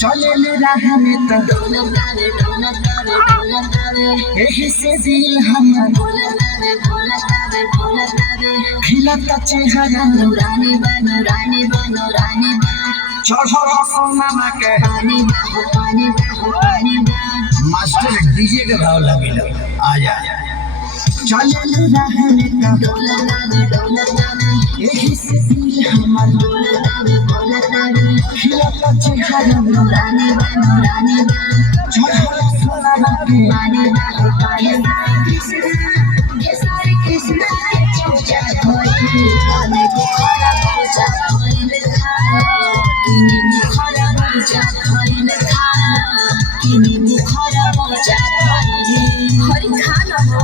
चले राह में तो यही से दिल हम खिलता चेहरा रानी बनो रानी बनो रानी चढ़ो सोना के पानी बहो पानी बहो पानी मास्टर डीजे के भाव लगे आ जा चले राह में तो यही से दिल हम खिलता चेहरा रानी बनो रानी चढ़ो सोना के पानी बहो पानी ये सारे कृष्ण के चौचा धोई पानी बुखारा पूजा धोई किनी बुखारा पूजा धोई किनी बुखारा पूजा धोई हरि खाना हो